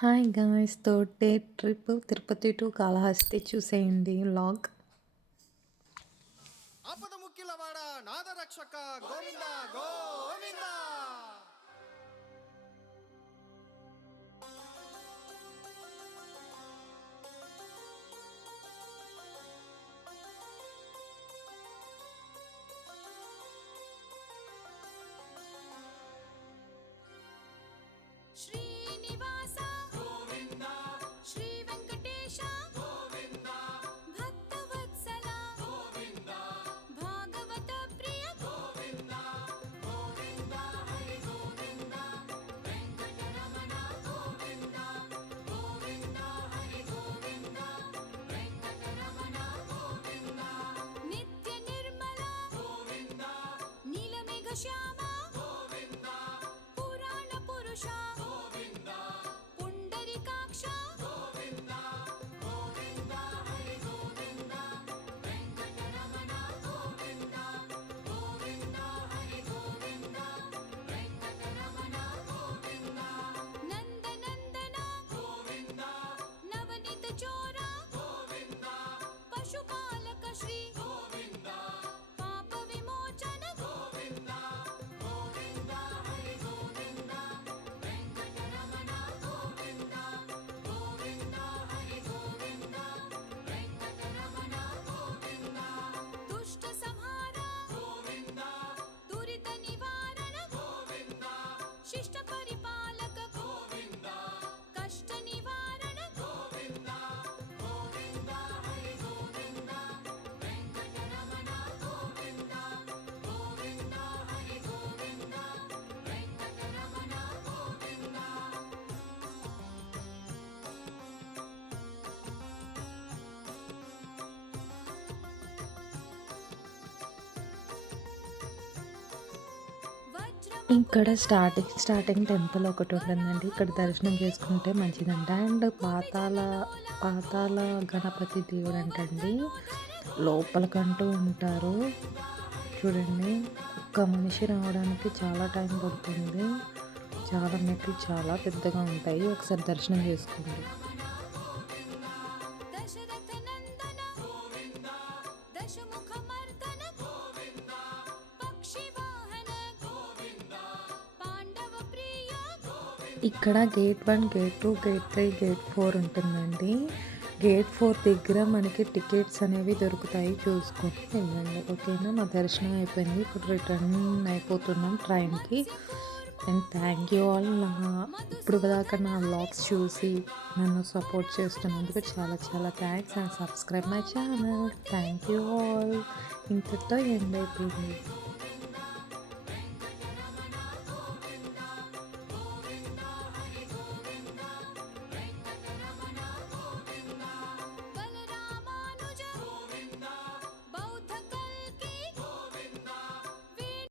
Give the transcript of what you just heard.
Hi guys! Third day trip Tirupati to Kalahasti చూసేయండి vlog. ఆపద ముక్కిలవాడ నాదరక్షక గోవింద గోవింద. శ్రీనివాస గోవింద, శ్రీ వెంకటేశ గోవింద, భక్తవత్సల గోవింద, భాగవత ప్రియ గోవింద, గోవింద హరి గోవింద, వెంకటరమణ గోవింద, గోవింద హరి గోవింద, వెంకటరమణ గోవింద, నిత్య నిర్మల గోవింద, నీలమేఘ శ్యామ గోవింద, పురాణ పురుష గోవింద, పుండరీకాక్ష గోవింద, గోవింద హరి గోవింద, వెంకటరమణ గోవింద, గోవింద హరి గోవింద, వెంకటరమణ గోవింద, నందనందన గోవింద, నవనీత చోర గోవింద, పశుపాలక శ్రీ గోవింద, పాప విమోచన గోవింద, గోవింద హరి గోవింద, వెంకటరమణ గోవింద, గోవింద హరి గోవింద, వెంకటరమణ గోవింద, దుష్ట సంహార గోవింద, దురిత నివారణ గోవింద, శిష్ట పరిపాలక గోవింద, కష్ట నివారణ గోవింద, గోవింద హరి గోవింద, వెంకటరమణ గోవింద, గోవింద హరి గోవింద, వెంకటరమణ గోవింద. ఇక్కడ స్టార్టింగ్ టెంపుల్ ఒకటి ఉంటుందండి. ఇక్కడ దర్శనం చేసుకుంటే మంచిదంట. అండ్ పాతాల గణపతి దేవుడు అంటండి. లోపలికంటూ ఉంటారు. చూడండి, ఒక్క మనిషి రావడానికి చాలా టైం పడుతుంది. చాలా మెట్లు చాలా పెద్దగా ఉంటాయి. ఒకసారి దర్శనం చేసుకోండి. దశరథ నందన గోవింద, దశముఖ మర్దన గోవింద, పక్షి వాహన గోవింద, పాండవ ప్రియ గోవింద. ఇక్కడ గేట్ 1, గేట్ 2, గేట్ 3, గేట్ 4 ఉంటుందండి. గేట్ 4 దగ్గర మనకి టికెట్స్ అనేవి దొరుకుతాయి. చూసుకొని వెళ్ళండి, ఓకేనా. మా దర్శనం అయిపోయింది. ఇప్పుడు రిటర్న్ అయిపోతున్నాం ట్రైన్కి. And thank you all. ఇప్పుడు దాకా నా వ్లాగ్స్ చూసి నన్ను సపోర్ట్ చేస్తున్నందుకు చాలా చాలా thanks. And subscribe my channel. Thank you all. ఇంతతో ఎండ్ అయిపోయింది.